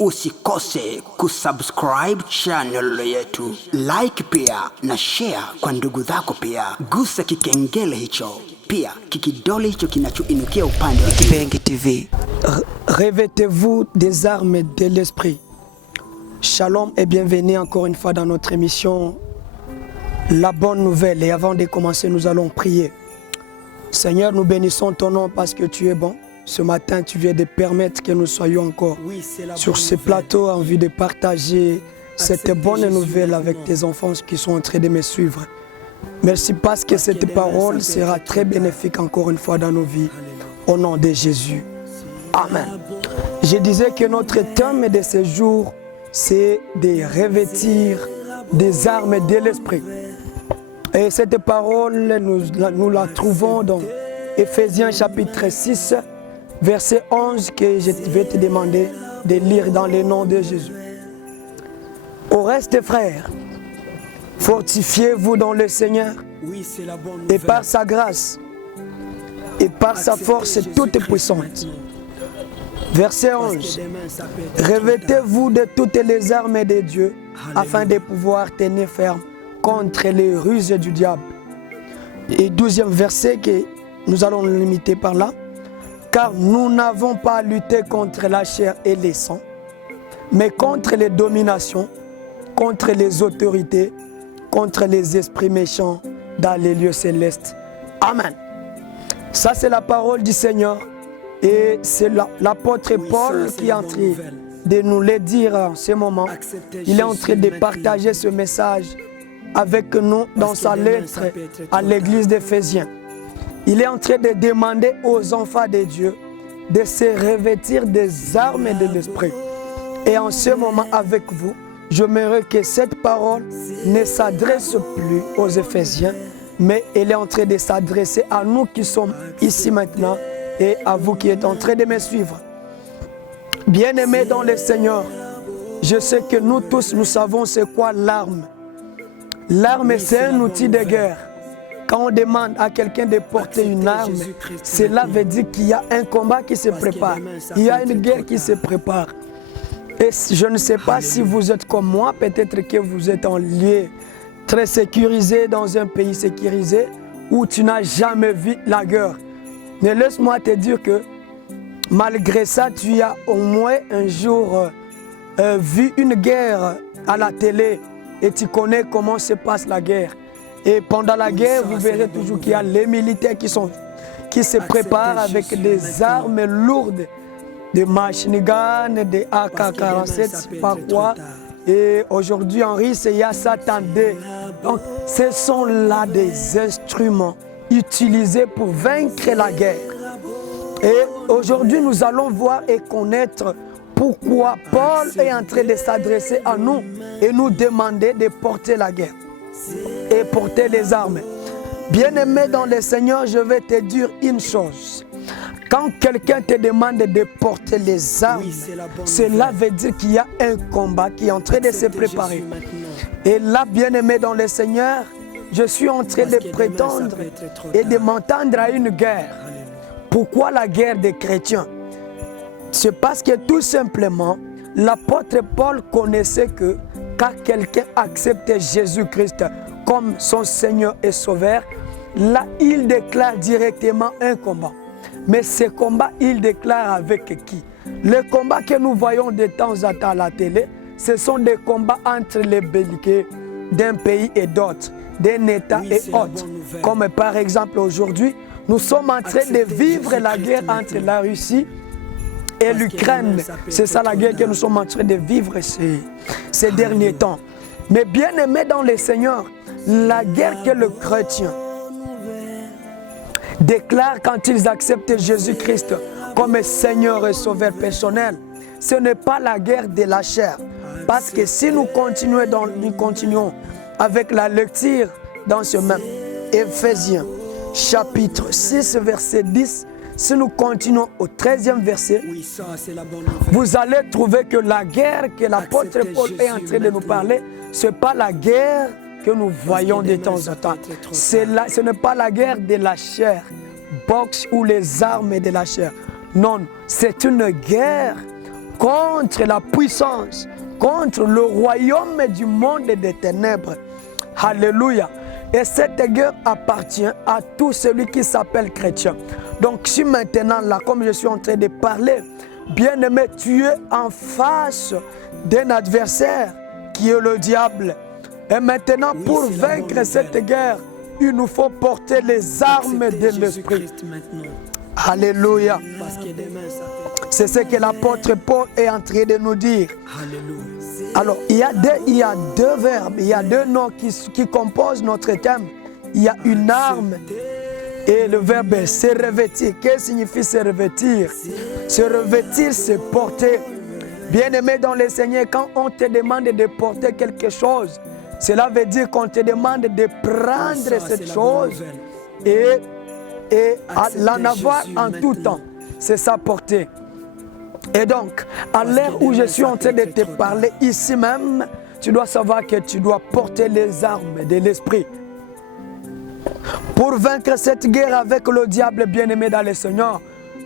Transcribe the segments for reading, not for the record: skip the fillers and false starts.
usikose kusubscribe channel yetu, like pia na share kwa ndugu zako pia. Gusa kikengele hicho, pia kikidole hicho kinachoinukia upande wa Kipengi TV. Revêtez-vous des armes de l'esprit. Shalom et bienvenue encore une fois dans notre émission La Bonne Nouvelle. Et avant de commencer, nous allons prier. Seigneur, nous bénissons ton nom parce que tu es bon. Ce matin, tu viens de permettre que nous soyons encore sur ce plateau en vue de partager cette bonne nouvelle avec tes enfants qui sont en train de me suivre. Merci parce que cette parole sera très bénéfique encore une fois dans nos vies. Au nom de Jésus. Amen. Je disais que notre thème de ce jour, c'est de revêtir des armes de l'esprit. Et cette parole, nous la trouvons dans Éphésiens chapitre 6, verset 11, que je vais te demander de lire dans le nom de Jésus. Au reste, frères, fortifiez-vous dans le Seigneur et par sa grâce et par sa force toute puissante. Verset 11. Revêtez-vous de toutes les armes de Dieu afin de pouvoir tenir ferme contre les ruses du diable. Et 12e verset que nous allons le limiter par là. Car nous n'avons pas à lutter contre la chair et les sangs, mais contre les dominations, contre les autorités, contre les esprits méchants dans les lieux célestes. Amen. Ça, c'est la parole du Seigneur. Et c'est l'apôtre Paul qui est en train de nous le dire en ce moment. Il est en train de partager ce message avec nous dans sa lettre à l'église d'Éphésiens. Il est en train de demander aux enfants de Dieu de se revêtir des armes de l'esprit. Et en ce moment avec vous, j'aimerais que cette parole ne s'adresse plus aux Éphésiens, mais elle est en train de s'adresser à nous qui sommes ici maintenant et à vous qui êtes en train de me suivre. Bien-aimés dans le Seigneur, je sais que nous tous, nous savons c'est quoi l'arme. L'arme, c'est un outil de guerre. Quand on demande à quelqu'un de porter une arme, cela veut dire qu'il y a un combat qui se prépare. Il y a une guerre qui se prépare. Et je ne sais pas si vous êtes comme moi, peut-être que vous êtes en lieu très sécurisé dans un pays sécurisé où tu n'as jamais vu la guerre. Mais laisse-moi te dire que malgré ça, tu as au moins un jour vu une guerre à la télé et tu connais comment se passe la guerre. Et pendant la guerre, vous verrez toujours qu'il y a les militaires qui se préparent avec des armes lourdes, des machine guns, des AK-47, je ne sais pas quoi. Et aujourd'hui en Russie, il y a Satan D. Donc, ce sont là des instruments utilisés pour vaincre la guerre. Et aujourd'hui, nous allons voir et connaître pourquoi Paul est en train de s'adresser à nous et nous demander de porter la guerre et porter les armes. Bien-aimé dans le Seigneur, je vais te dire une chose. Quand quelqu'un te demande de porter les armes, cela veut dire qu'il y a un combat qui est en train de se préparer. Et là, bien-aimé dans le Seigneur, je suis en train de prétendre et de m'entendre à une guerre. Pourquoi la guerre des chrétiens? C'est parce que tout simplement, l'apôtre Paul connaissait que quand quelqu'un accepte Jésus-Christ comme son Seigneur et Sauveur, là, il déclare directement un combat. Mais ce combat, il déclare avec qui? Les combats que nous voyons de temps en temps à la télé, ce sont des combats entre les belliqueux d'un pays et d'autres, d'un État et autres. Comme par exemple aujourd'hui, nous sommes en train de vivre la guerre entre la Russie et l'Ukraine. C'est ça la guerre que nous sommes en train de vivre ces derniers temps. Mais bien aimé dans le Seigneur, la guerre que le chrétien déclare quand ils acceptent Jésus-Christ comme Seigneur et Sauveur personnel, ce n'est pas la guerre de la chair. Parce que si nous continuons avec la lecture dans ce même Éphésiens chapitre 6 verset 10, si nous continuons au 13e verset, vous allez trouver que la guerre que l'apôtre Paul est en train de nous parler, ce n'est pas la guerre que nous voyons de temps en temps. Ce n'est pas la guerre de la chair, boxe ou les armes de la chair. Non, c'est une guerre contre la puissance, contre le royaume du monde des ténèbres. Alléluia. Et cette guerre appartient à tout celui qui s'appelle chrétien. Donc si maintenant, là, comme je suis en train de parler, bien-aimé, tu es en face d'un adversaire qui est le diable. Et maintenant, pour vaincre cette guerre, il nous faut porter les armes de l'esprit. Alléluia. C'est ce que l'apôtre Paul est en train de nous dire. Alors, il y a deux verbes, il y a deux noms qui composent notre thème. Il y a une arme et le verbe est se revêtir. Qu'est-ce que signifie se revêtir? Se revêtir, c'est porter. Bien-aimé dans le Seigneur, quand on te demande de porter quelque chose, cela veut dire qu'on te demande de prendre cette chose et l'en avoir en tout temps. C'est ça, porter. Et donc, à l'heure où je suis en train de te parler ici même, tu dois savoir que tu dois porter les armes de l'esprit. Pour vaincre cette guerre avec le diable, bien-aimé dans le Seigneur,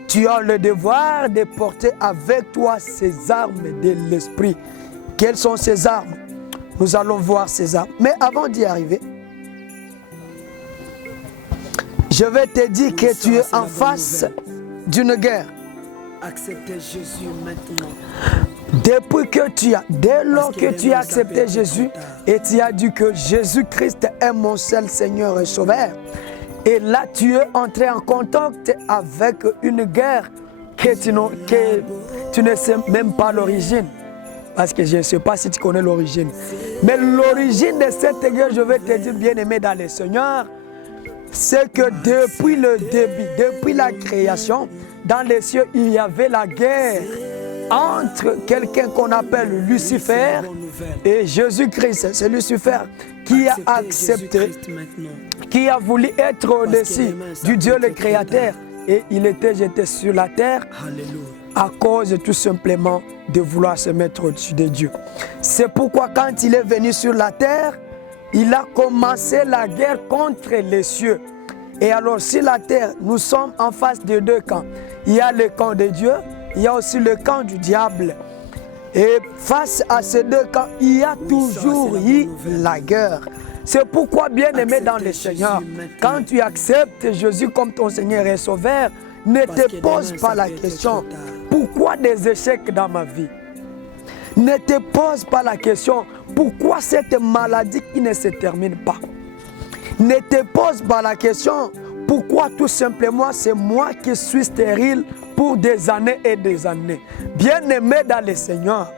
tu as le devoir de porter avec toi ces armes de l'esprit. Quelles sont ces armes? Nous allons voir ces armes. Mais avant d'y arriver, je vais te dire que tu es en face d'une guerre. Accepter Jésus maintenant. Dès lors que tu as accepté Jésus et tu as dit que Jésus-Christ est mon seul Seigneur et Sauveur, et là tu es entré en contact avec une guerre que tu ne sais même pas l'origine. Parce que je ne sais pas si tu connais l'origine. Mais l'origine de cette guerre, je vais te dire, bien-aimé dans le Seigneur, c'est que depuis le début, depuis la création, dans les cieux, il y avait la guerre entre quelqu'un qu'on appelle Lucifer et Jésus-Christ. C'est Lucifer qui a accepté, qui a voulu être au-dessus du Dieu le Créateur. Et il était jeté sur la terre à cause tout simplement de vouloir se mettre au-dessus de Dieu. C'est pourquoi quand il est venu sur la terre, il a commencé la guerre contre les cieux. Et alors, sur la terre, nous sommes en face de deux camps. Il y a le camp de Dieu, il y a aussi le camp du diable. Et face à ces deux camps, il y a toujours eu la guerre. C'est pourquoi, bien-aimé dans le Seigneur, quand tu acceptes Jésus comme ton Seigneur et Sauveur, ne te pose pas la question, pourquoi des échecs dans ma vie? Ne te pose pas la question, pourquoi cette maladie qui ne se termine pas? Ne te pose pas la question, pourquoi tout simplement c'est moi qui suis stérile pour des années et des années. Bien-aimé dans le Seigneur,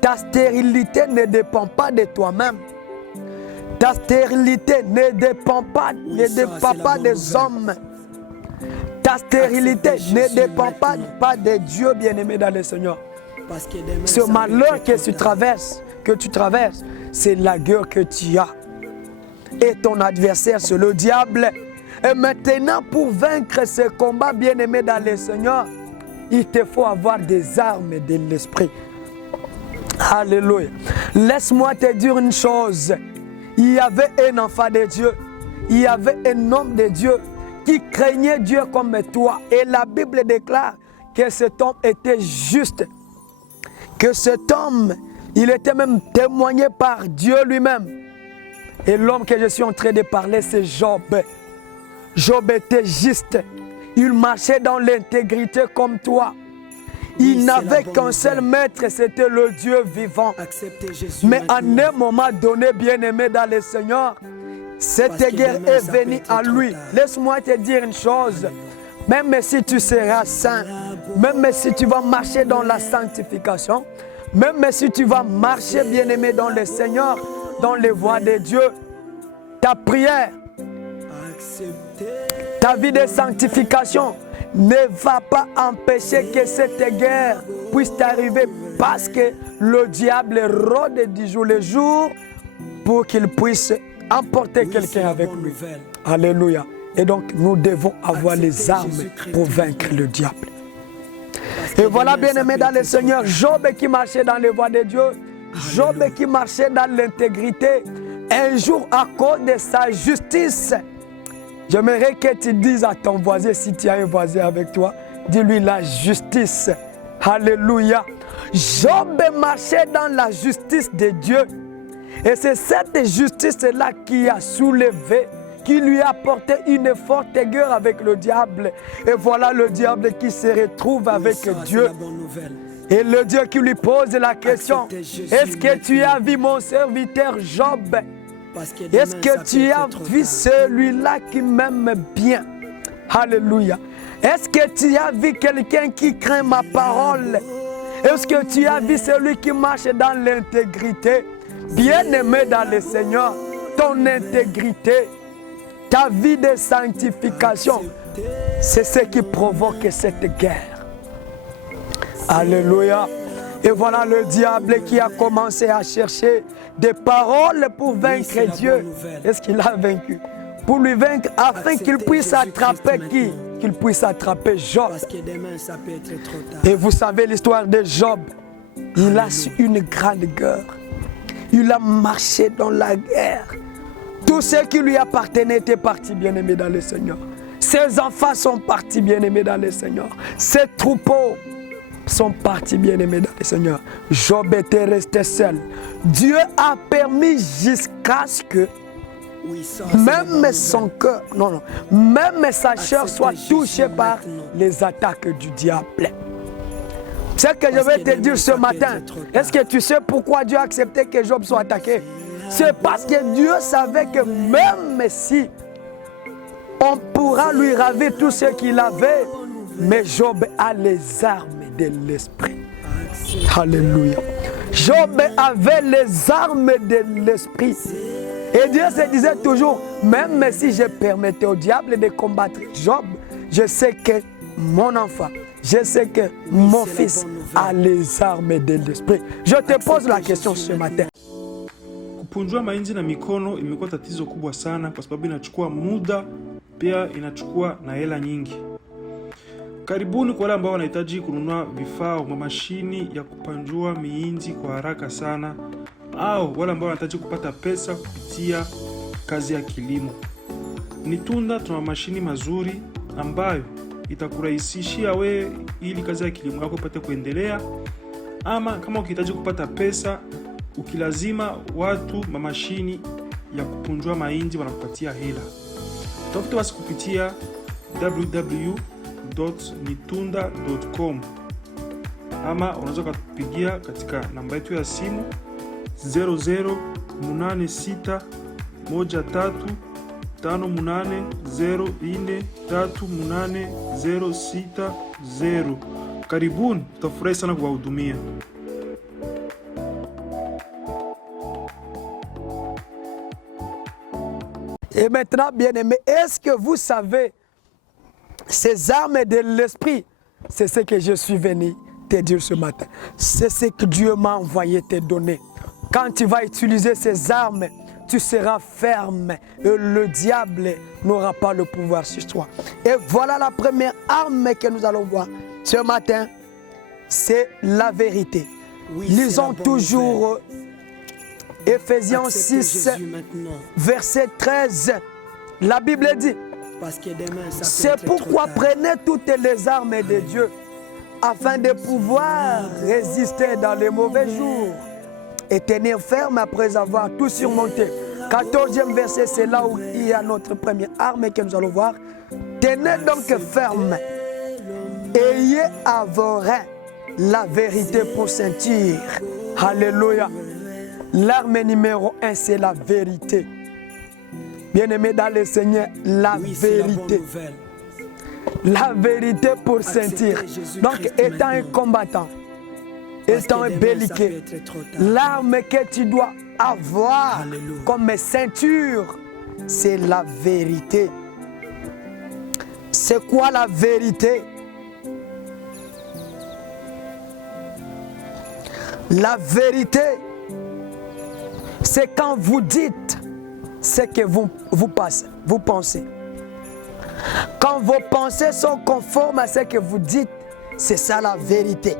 ta stérilité ne dépend pas de toi-même. Ta stérilité ne dépend pas des hommes. Ta stérilité ne dépend pas de Dieu, bien-aimé dans le Seigneur. Ce malheur que tu traverses, c'est la guerre que tu as. Et ton adversaire, c'est le diable. Et maintenant, pour vaincre ce combat, bien-aimé dans le Seigneur, il te faut avoir des armes de l'esprit. Alléluia. Laisse-moi te dire une chose. Il y avait un enfant de Dieu. Il y avait un homme de Dieu qui craignait Dieu comme toi. Et la Bible déclare que cet homme était juste. Que cet homme, il était même témoigné par Dieu lui-même. Et l'homme que je suis en train de parler, c'est Job. Job était juste. Il marchait dans l'intégrité comme toi. Il n'avait qu'un seul maître, c'était le Dieu vivant. Mais à un moment donné, bien-aimé dans le Seigneur, cette guerre est venue à lui. Laisse-moi te dire une chose. Même si tu seras saint, même si tu vas marcher dans la sanctification, même si tu vas marcher, bien-aimé dans le Seigneur, dans les voies de Dieu, ta prière, ta vie de sanctification ne va pas empêcher que cette guerre puisse t'arriver, parce que le diable rôde du jour le jour pour qu'il puisse emporter quelqu'un avec lui. Alléluia. Et donc nous devons avoir les armes pour vaincre le diable. Et voilà, bien-aimé dans le Seigneur, Job qui marchait dans les voies de Dieu, Job qui marchait dans l'intégrité, un jour à cause de sa justice, j'aimerais que tu dises à ton voisin, si tu as un voisin avec toi, dis-lui la justice. Alléluia. Job marchait dans la justice de Dieu. Et c'est cette justice-là qui a soulevé, qui lui a apporté une forte guerre avec le diable. Et voilà le diable qui se retrouve avec Dieu. Et le Dieu qui lui pose la question, est-ce que tu as vu mon serviteur Job? Est-ce que tu as vu celui-là qui m'aime bien? Alléluia. Est-ce que tu as vu quelqu'un qui craint ma parole? Est-ce que tu as vu celui qui marche dans l'intégrité? Bien-aimé dans le Seigneur, ton intégrité, ta vie de sanctification, c'est ce qui provoque cette guerre. Alléluia. Et voilà le diable qui a commencé à chercher des paroles pour vaincre Dieu. Est-ce qu'il a vaincu? Pour lui vaincre, afin qu'il puisse attraper qui? Qu'il puisse attraper Job. Et vous savez l'histoire de Job. Il a su une grande guerre. Il a marché dans la guerre. Tout ce qui lui appartenait était parti, bien-aimé dans le Seigneur. Ses enfants sont partis, bien-aimés dans le Seigneur. Ses troupeaux sont partis, bien-aimés dans le Seigneur. Job était resté seul. Dieu a permis jusqu'à ce que même son cœur, même sa chair soit touchée par les attaques du diable. Ce que je vais te dire ce matin, est-ce que tu sais pourquoi Dieu a accepté que Job soit attaqué? C'est parce que Dieu savait que même si on pourra lui ravir tout ce qu'il avait, mais Job a les armes de l'esprit. Alléluia. Job avait les armes de l'esprit. Et Dieu se disait toujours, même si je permettais au diable de combattre Job, je sais que mon enfant, je sais que mon fils a les armes de l'esprit. Je te pose la question ce matin. Kupunjua mahindi na mikono imekuwa tatizo kubwa sana kwa sababu inachukua muda, pia inachukua na hela nyingi. Karibuni kwa wale ambao wanahitaji kununua vifaa au mashini ya kupanjua mahindi kwa haraka sana, au wale ambao wanahitaji kupata pesa kupitia kazi ya kilimo. Nitunda tuna mashini mazuri ambayo itakurahisishia wewe ili kazi ya kilimo yako ipate kuendelea, ama kama ukihitaji kupata pesa ukilazima watu mashini ya kupunjua mahindi wanakupatia hela. Tafuta basi kupitia www.nitunda.com, ama unaweza kutupigia katika namba yetu ya simu 008658043860. Karibuni, tutafurahi sana kuwahudumia. Et maintenant, bien-aimé, est-ce que vous savez, ces armes de l'esprit, c'est ce que je suis venu te dire ce matin. C'est ce que Dieu m'a envoyé te donner. Quand tu vas utiliser ces armes, tu seras ferme et le diable n'aura pas le pouvoir sur toi. Et voilà la première arme que nous allons voir ce matin, c'est la vérité. Lisons toujours Ephésiens 6, verset 13. La Bible dit, c'est pourquoi prenez toutes les armes de Dieu afin de pouvoir résister dans les mauvais jours et tenir ferme après avoir tout surmonté. 14e verset, c'est là où il y a notre première arme que nous allons voir. Tenez donc ferme, ayez à vos reins la vérité pour ceinture. Alléluia. L'arme numéro 1, c'est la vérité. Bien-aimé dans le Seigneur, la vérité. La vérité pour ceinture. Donc, étant un combattant, étant un belliqueux, l'arme que tu dois avoir comme ceinture, c'est la vérité. C'est quoi la vérité? La vérité, c'est quand vous dites ce que vous pensez. Quand vos pensées sont conformes à ce que vous dites, c'est ça la vérité.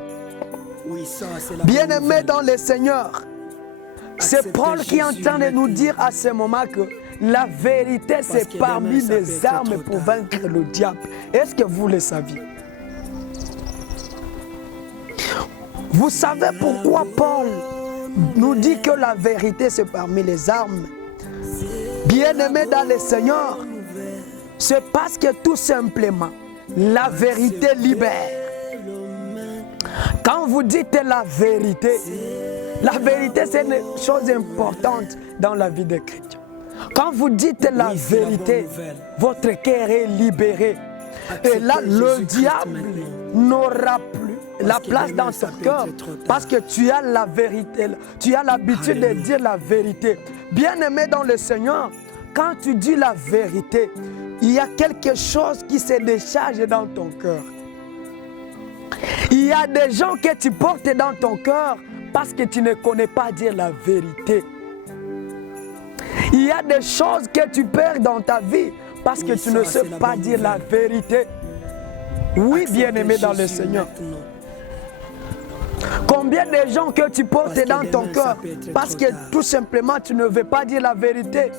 Bien-aimés dans le Seigneur, c'est Paul qui est en train de nous dire à ce moment que la vérité, c'est parmi les armes pour vaincre le diable. Est-ce que vous le saviez? Vous savez pourquoi Paul nous dit que la vérité c'est parmi les armes? Bien-aimés dans le Seigneur, c'est parce que tout simplement, la vérité libère. Quand vous dites la vérité c'est une chose importante dans la vie des chrétiens. Quand vous dites la vérité, votre cœur est libéré. Et là, le diable n'aura plus la place dans ton cœur parce que tu as la vérité. Tu as l'habitude de dire la vérité. Bien-aimé dans le Seigneur, quand tu dis la vérité, il y a quelque chose qui se décharge dans ton cœur. Il y a des gens que tu portes dans ton cœur parce que tu ne connais pas dire la vérité. Il y a des choses que tu perds dans ta vie parce que tu ne sais pas dire la vérité. Oui, bien-aimé dans le Seigneur. Combien de gens que tu portes dans ton cœur parce que tout simplement tu ne veux pas dire la vérité.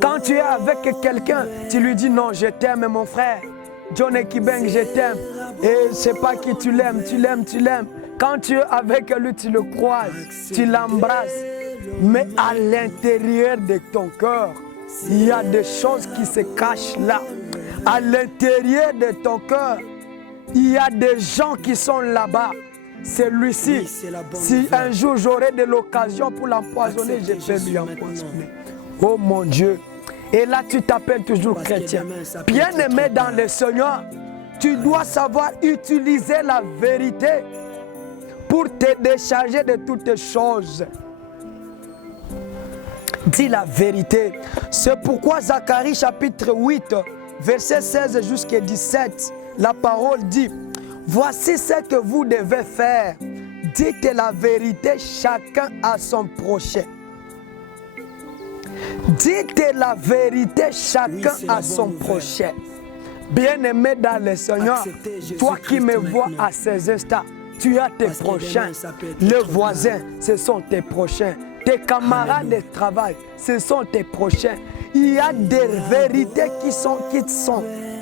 Quand tu es avec quelqu'un, tu lui dis non, je t'aime mon frère. John Ekibeng, je t'aime. Et je ne sais pas qui tu l'aimes, tu l'aimes, tu l'aimes. Quand tu es avec lui, tu le croises, tu l'embrasses. Mais à l'intérieur de ton cœur, il y a des choses qui se cachent là. À l'intérieur de ton cœur, il y a des gens qui sont là-bas. Celui-ci, si un jour j'aurai de l'occasion pour l'empoisonner, je vais lui empoisonner. Oh mon Dieu. Et là, tu t'appelles toujours chrétien. Bien-aimé dans le Seigneur, tu dois savoir utiliser la vérité pour te décharger de toutes choses. Dis la vérité. C'est pourquoi Zacharie chapitre 8, verset 16 jusqu'à 17, la parole dit: voici ce que vous devez faire. Dites la vérité chacun à son prochain. Dites la vérité chacun à son prochain. Bien-aimé dans le Seigneur, toi qui me vois à ces instants, tu as tes prochains. Les voisins, ce sont tes prochains. Tes camarades de travail, ce sont tes prochains. Il y a des vérités qui sont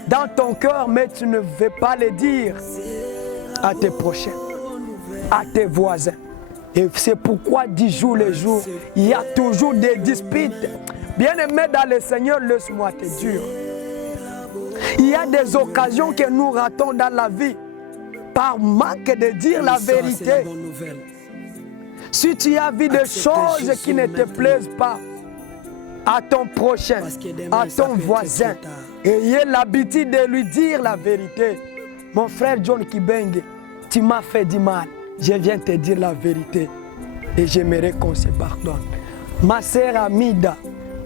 dans ton cœur, mais tu ne veux pas les dire à tes prochains, à tes voisins. Et c'est pourquoi 10 jours les jours, il y a toujours des disputes. Bien-aimé dans le Seigneur, laisse-moi te dire. Il y a des occasions que nous ratons dans la vie par manque de dire la vérité. Si tu as vu des choses qui ne te plaisent pas à ton prochain, à ton voisin, ayez l'habitude de lui dire la vérité. Mon frère John Kibeng, tu m'as fait du mal. Je viens te dire la vérité et j'aimerais qu'on se pardonne. Ma sœur Amida,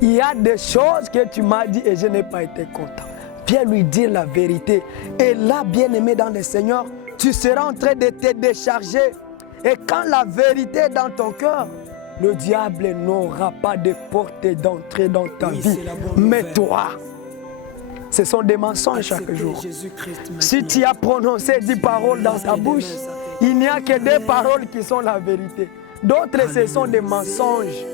il y a des choses que tu m'as dit et je n'ai pas été content. Viens lui dire la vérité. Et là, bien-aimé dans le Seigneur, tu seras en train de te décharger. Et quand la vérité est dans ton cœur, le diable n'aura pas de porte d'entrée dans ta vie. Mais toi, ce sont des mensonges chaque jour. Si tu as prononcé 10 paroles dans ta bouche, il n'y a que 2 paroles qui sont la vérité. D'autres, ce sont des mensonges.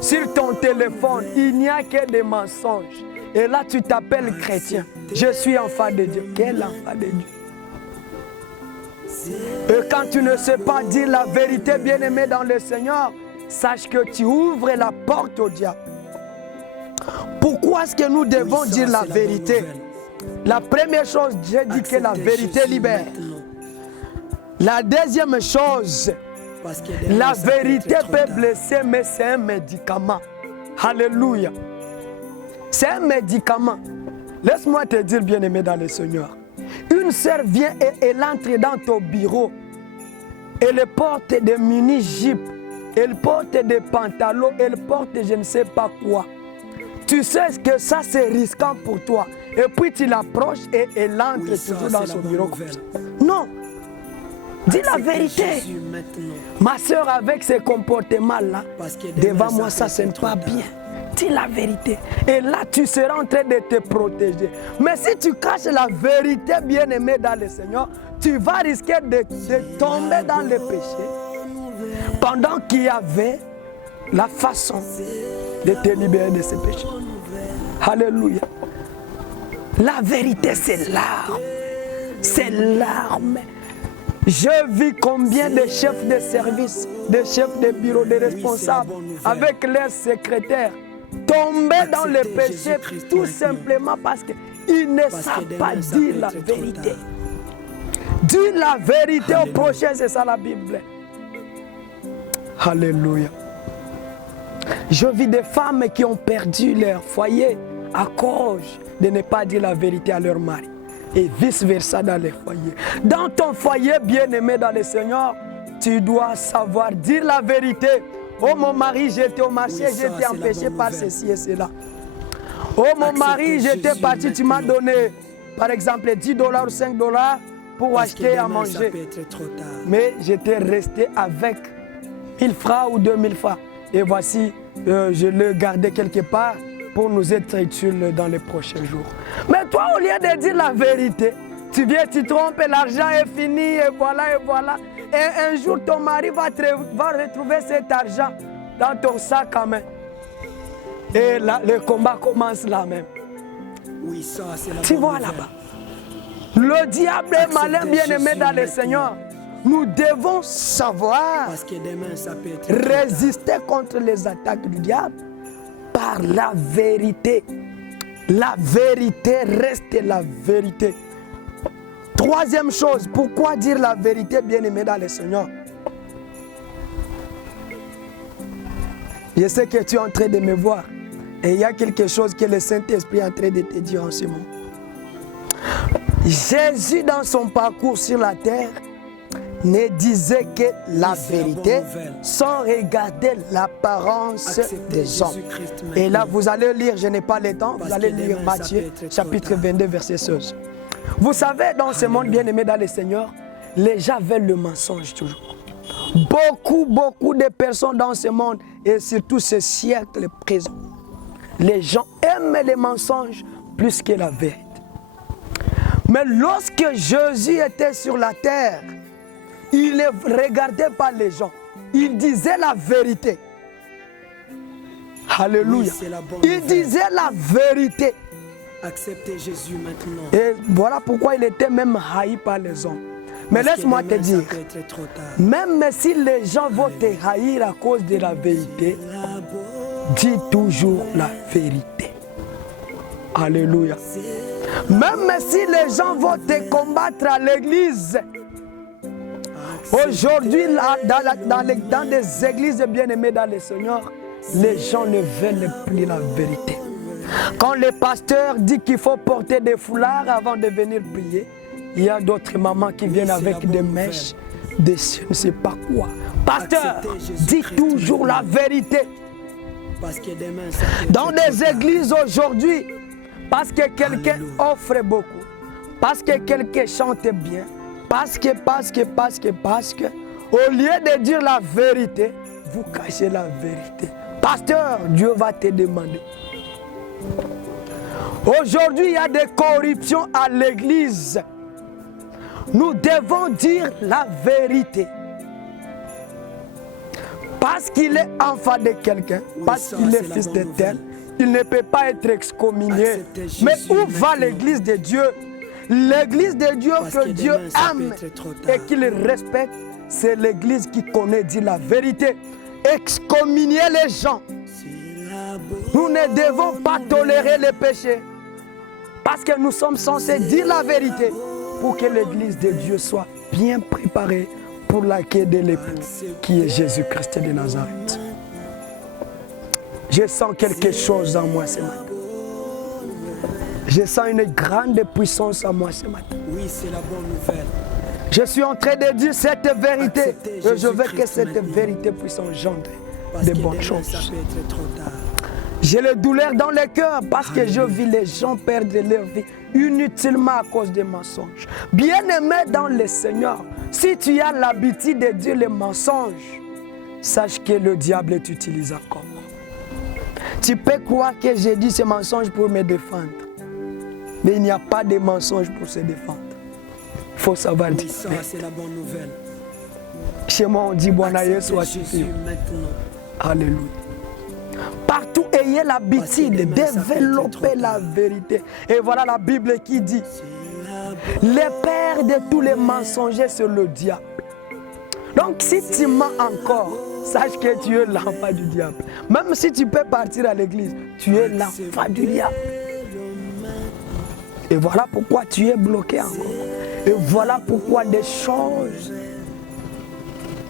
Sur ton téléphone, il n'y a que des mensonges. Et là, tu t'appelles chrétien. Je suis enfant de Dieu. Quel enfant de Dieu? Et quand tu ne sais pas dire la vérité, bien-aimé dans le Seigneur, sache que tu ouvres la porte au diable. Pourquoi est-ce que nous devons dire la vérité? La première chose, j'ai dit que la vérité libère. La deuxième chose, la vérité peut blesser, mais c'est un médicament. Alléluia. C'est un médicament. Laisse-moi te dire, bien-aimé dans le Seigneur. Une sœur vient et elle entre dans ton bureau. Elle porte des mini-jupes. Elle porte des pantalons. Elle porte je ne sais pas quoi. Tu sais que ça c'est risquant pour toi. Et puis tu l'approches et elle entre toujours dans son bureau comme ça. Non. Dis la vérité. Ma soeur, avec ces comportements-là, devant moi, ça ce n'est pas bien. Dis la vérité. Et là, tu seras en train de te protéger. Mais si tu caches la vérité, bien-aimé dans le Seigneur, tu vas risquer de tomber dans le péché. Pendant qu'il y avait la façon de te libérer de ces péchés. Alléluia. La vérité, c'est l'arme. C'est l'arme. Je vis combien de chefs de service, de chefs de bureau, de responsables, avec leurs secrétaires, tombés dans le péché tout simplement parce qu'ils ne savent pas dire la vérité. Dire la vérité au prochain, c'est ça la Bible. Alléluia. Je vis des femmes qui ont perdu leur foyer à cause de ne pas dire la vérité à leur mari. Et vice-versa dans les foyers. Dans ton foyer, bien-aimé dans le Seigneur, tu dois savoir dire la vérité. Oh mon mari, j'étais au marché, j'étais empêché par ceci et cela. Oh mon mari, j'étais parti, tu m'as donné par exemple 10 $ ou 5 $ pour acheter à manger. Mais j'étais resté avec 1000 francs ou 2000 francs. Et voici, je le gardais quelque part pour nous être utiles dans les prochains jours. Mais toi, au lieu de dire la vérité, tu viens, tu trompes, l'argent est fini, et voilà, et voilà. Et un jour, ton mari va retrouver cet argent dans ton sac à main. Et là, le combat commence là même. Oui, ça, c'est la tu bonne vois nouvelle. là-bas. Le diable est malin, bien-aimé dans le Seigneur. Nous devons savoir Parce que demain, ça peut être résister contre les attaques du diable par la vérité. La vérité reste la vérité. Troisième chose, pourquoi dire la vérité, bien-aimé dans le Seigneur? Je sais que tu es en train de me voir. Et il y a quelque chose que le Saint-Esprit est en train de te dire en ce moment. Jésus, dans son parcours sur la terre, ne disait que la vérité sans regarder l'apparence des hommes. Et là, vous allez lire, je n'ai pas le temps, vous allez lire Matthieu, chapitre 22, verset 16. Vous savez, dans ce monde bien-aimé dans le Seigneur, les gens veulent le mensonge toujours. Beaucoup de personnes dans ce monde, et surtout ce siècle présent, les gens aiment les mensonges plus que la vérité. Mais lorsque Jésus était sur la terre, il ne regardait pas les gens. Il disait la vérité. Alléluia. Oui, c'est la bonne il nouvelle. disait la vérité. Acceptez Jésus maintenant. Et voilà pourquoi il était même haï par les hommes. Mais Parce que laisse-moi te demain, ça dire, peut être trop tard. même si les gens vont te haïr à cause de la vérité, dis toujours la vérité. Alléluia. Même si les gens vont te combattre à l'église, aujourd'hui, dans des églises bien-aimées dans le Seigneur, les gens ne veulent plus la vérité. Quand le pasteur dit qu'il faut porter des foulards avant de venir prier, il y a d'autres mamans qui viennent avec des mèches, des je ne sais pas quoi. Pasteur, dis toujours la vérité. Parce que demain, ça peut être Dans trop des tard. églises aujourd'hui, parce que quelqu'un offre beaucoup, parce que quelqu'un chante bien, parce que, au lieu de dire la vérité, vous cachez la vérité. Pasteur, Dieu va te demander. Aujourd'hui, il y a des corruptions à l'église. Nous devons dire la vérité. Parce qu'il est enfant de quelqu'un, parce ça, qu'il est c'est la fils bonne de tel, nouvelle. il ne peut pas être excommunié. Acceptez Jésus Mais où va maintenant. l'église de Dieu? L'église de Dieu Parce que que Dieu demain, ça peut aime être trop tard. et qu'il respecte, c'est l'église qui connaît dire la vérité. Excommunier les gens. Nous ne devons pas tolérer les péchés. Parce que nous sommes censés dire la vérité pour que l'église de Dieu soit bien préparée pour l'accueil de l'époux qui est Jésus-Christ de Nazareth. Je sens quelque chose en moi ce matin. Je sens une grande puissance en moi ce matin. Oui, c'est la bonne nouvelle. Je suis en train de dire cette vérité Acceptez et je veux que Jésus-Christ cette maintenant. vérité puisse engendrer Parce de que bonnes demain, choses. ça peut être trop tard. J'ai le douleur dans le cœur parce que je vis les gens perdre leur vie inutilement à cause des mensonges. Bien-aimé dans le Seigneur, si tu as l'habitude de dire les mensonges, sache que le diable t'utilise encore. Tu peux croire que j'ai dit ces mensonges pour me défendre. Mais il n'y a pas de mensonge pour se défendre. Il faut savoir Oui, dire. ça, c'est la bonne nouvelle. Chez moi, on dit Bwana Yesu Acceptez asifiwe. Jésus maintenant. Alléluia. Partout, ayez l'habitude de développer la vérité. Et voilà la Bible qui dit, Le père de tous les mensongers, c'est le diable. Donc si tu mens encore, sache que tu es l'enfant du diable. Même si tu peux partir à l'église, tu es l'enfant du diable. Et voilà pourquoi tu es bloqué encore. Et voilà pourquoi des choses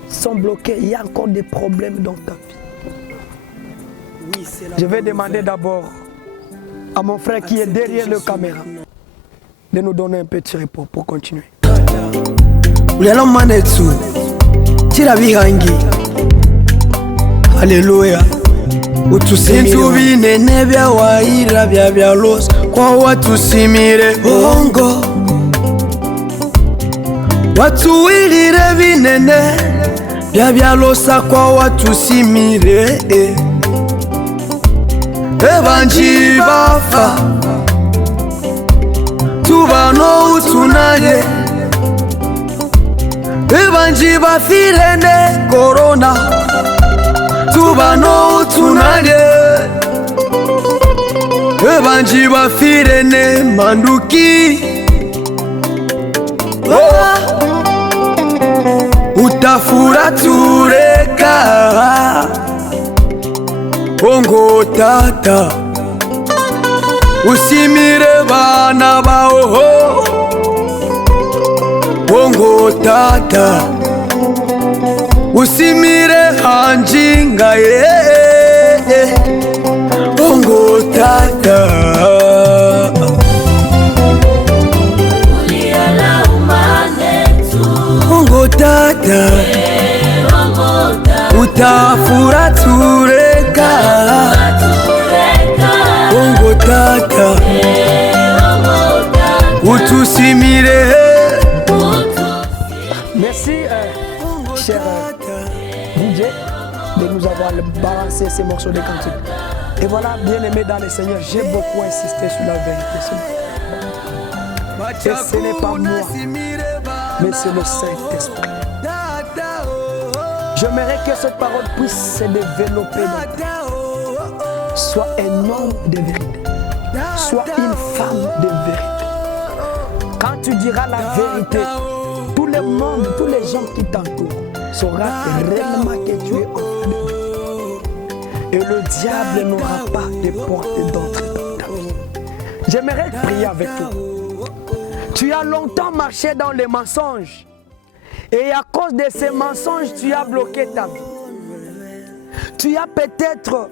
sont bloquées. Il y a encore des problèmes dans ta vie. Je vais demander d'abord à mon frère qui est derrière le caméra de nous donner un petit repos pour continuer. Alléluia. Utusintu binene bya waira bya byalos kwa watusimire bongo. Watuwilire binene bya byalosa kwa watusimire. Ebanji bafa tubano utunaye. Ebanji bafirene corona tubano utunaye. Ebanji bafirene manduki. Utafura tureka bongo tata. Usimire bana bao bongo tata. Usimire hanjinga bongo tata. Bongo tata. Utafura tureka bongo tata. Utusimire. Merci, cher DJ, de nous avoir balancé ces morceaux de cantique. Et voilà, bien aimé dans le Seigneur, j'ai beaucoup insisté sur la vérité. Et ce n'est pas moi, mais c'est le Saint-Esprit. J'aimerais que cette parole puisse se développer dans ta vie. Sois un homme de vérité. Sois une femme de vérité. Quand tu diras la vérité, tout le monde, tous les gens qui t'entourent sauront réellement que tu es enfant de Dieu. Et le diable n'aura pas de porte d'entrée dans ta vie. J'aimerais prier avec toi. Tu as longtemps marché dans les mensonges. Et à cause de ces mensonges, tu as bloqué ta vie. Tu as peut-être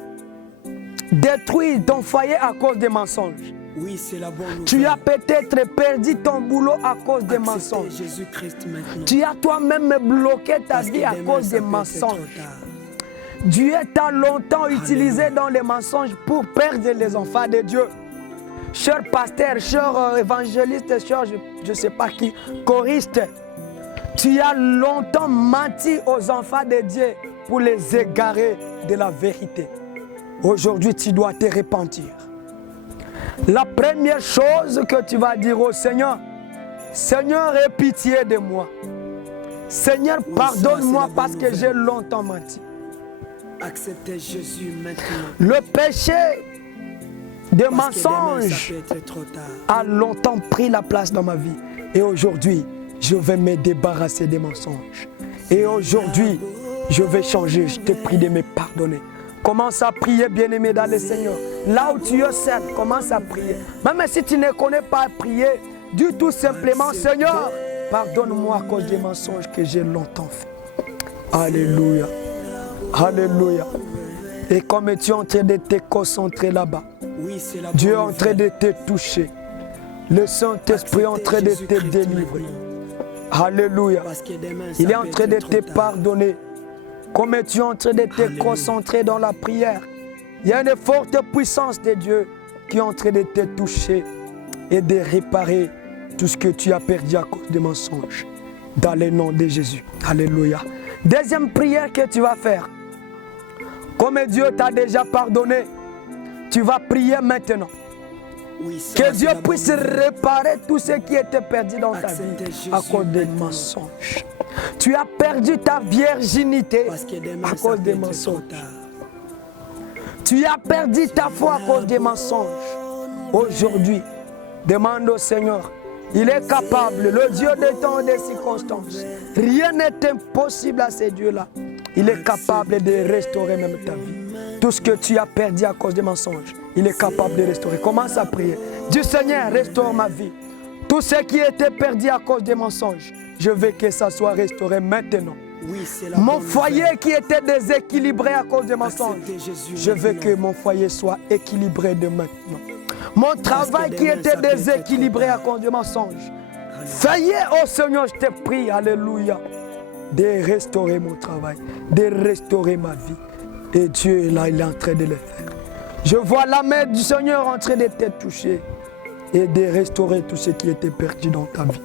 détruit ton foyer à cause des mensonges. Oui, c'est la bonne nouvelle. Tu as peut-être perdu ton boulot à cause des mensonges. Tu as toi-même bloqué ta vie à cause des mensonges. Dieu t'a longtemps utilisé dans les mensonges pour perdre les enfants de Dieu. Cher pasteur, cher évangéliste, cher je ne sais pas qui, choriste, tu as longtemps menti aux enfants de Dieu pour les égarer de la vérité. Aujourd'hui, tu dois te repentir. La première chose que tu vas dire au Seigneur, Seigneur, aie pitié de moi. Seigneur, pardonne-moi parce que j'ai longtemps menti. Acceptez Jésus maintenant. Le péché de mensonge a longtemps pris la place dans ma vie. Et aujourd'hui, je vais me débarrasser des mensonges. Et aujourd'hui, je vais changer. Je te prie de me pardonner. Commence à prier, bien-aimé dans le Seigneur. Là où tu es seul, commence à prier. Même si tu ne connais pas prier, dis tout simplement, Seigneur, pardonne-moi à cause des mensonges que j'ai longtemps fait. Alléluia. Alléluia. Et comme tu es en train de te concentrer là-bas, Dieu est en train de te toucher. Le Saint-Esprit est en train de te délivrer. Alléluia. Il est en train de te pardonner. Comme tu es en train de te concentrer dans la prière, il y a une forte puissance de Dieu qui est en train de te toucher et de réparer tout ce que tu as perdu à cause des mensonges. Dans le nom de Jésus. Alléluia. Deuxième prière que tu vas faire. Comme Dieu t'a déjà pardonné, tu vas prier maintenant. Que Dieu puisse réparer tout ce qui était perdu dans ta vie à cause des mensonges. Tu as perdu ta virginité à cause des mensonges. Tu as perdu ta foi à cause des mensonges. Aujourd'hui, demande au Seigneur Il est capable, le Dieu des temps et des circonstances. Rien n'est impossible à ces dieux-là. Il est capable de restaurer même ta vie. Tout ce que tu as perdu à cause des mensonges, il est capable de restaurer. Commence à prier. Dis Seigneur, restaure ma vie. Tout ce qui était perdu à cause des mensonges, je veux que ça soit restauré maintenant. Mon foyer qui était déséquilibré à cause des mensonges, je veux que mon foyer soit équilibré de maintenant. Mon travail qui était déséquilibré à cause des mensonges, veuillez, oh Seigneur, je te prie, alléluia, de restaurer mon travail, de restaurer ma vie. Et Dieu est là, il est en train de le faire. Je vois la main du Seigneur en train de te toucher et de restaurer tout ce qui était perdu dans ta vie.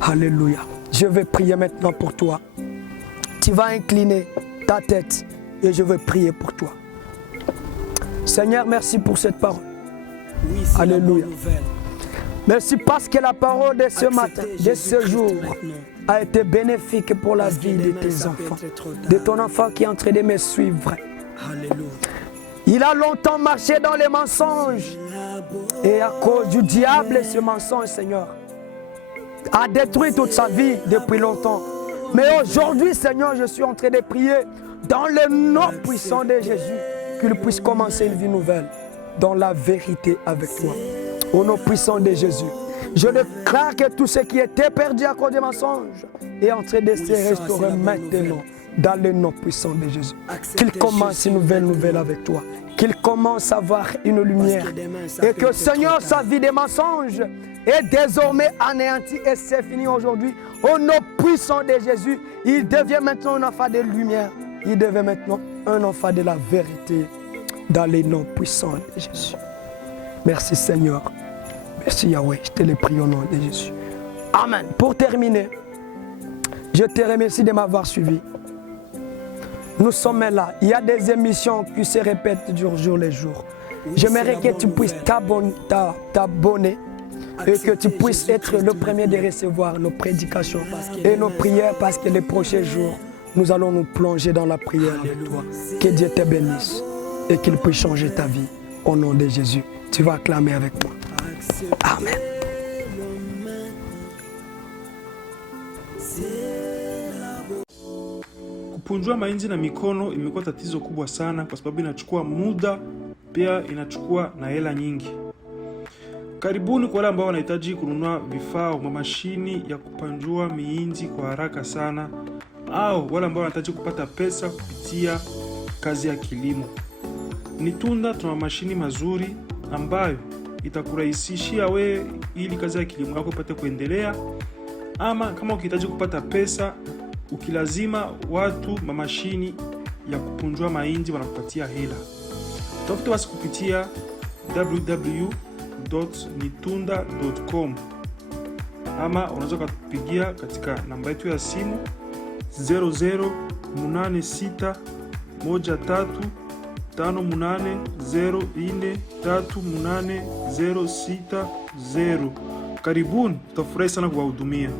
Alléluia. Je vais prier maintenant pour toi. Tu vas incliner ta tête et je vais prier pour toi. Seigneur, merci pour cette parole. Alléluia. Merci parce que la parole de ce matin, de ce jour, a été bénéfique pour la vie de tes enfants, de ton enfant qui est en train de me suivre. Il a longtemps marché dans les mensonges et à cause du diable, ce mensonge, Seigneur, a détruit toute sa vie depuis longtemps. Mais aujourd'hui, Seigneur, je suis en train de prier dans le nom puissant de Jésus qu'il puisse commencer une vie nouvelle dans la vérité avec toi. Au nom puissant de Jésus, je déclare que tout ce qui était perdu à cause des mensonges est en train de se restaurer maintenant dans le nom puissant de Jésus. Qu'il commence une nouvelle avec toi. Qu'il commence à avoir une lumière. Et que Seigneur, sa vie des mensonges est désormais anéantie et c'est fini aujourd'hui. Au nom puissant de Jésus, il devient maintenant un enfant de lumière. Il devient maintenant un enfant de la vérité dans les noms puissants de Jésus. Merci Seigneur. Merci Yahweh. Je te le prie au nom de Jésus. Amen. Pour terminer, je te remercie de m'avoir suivi. Nous sommes là. Il y a des émissions qui se répètent jour les jours. J'aimerais que tu puisses t'abonner et que tu puisses être le premier de recevoir nos prédications et nos prières parce que les prochains jours, nous allons nous plonger dans la prière avec toi. Que Dieu te bénisse et qu'il puisse changer ta vie au nom de Jésus. Tu vas acclamer avec moi. Amen. Kupunjua mahindi na mikono imekuwa tatizo kubwa sana kwa sababu inachukua muda, pia inachukua na hela nyingi. Karibuni kwa wale ambao wanahitaji kununua vifaa au mashini ya kupanjua mahindi kwa haraka sana, au wale ambao wanahitaji kupata pesa kupitia kazi ya kilimo. Nitunda tuna mashini mazuri ambayo itakurahisishia wewe ili kazi ya kilimo yako ipate kuendelea, ama kama ukihitaji kupata pesa ukilazima watu mashini ya kupunjua mahindi wanakupatia hela. Tafuta basi kupitia www.nitunda.com ama unaweza kutupigia katika namba yetu ya simu 00861358043860. Karibuni, tutafurahi sana kuwahudumia.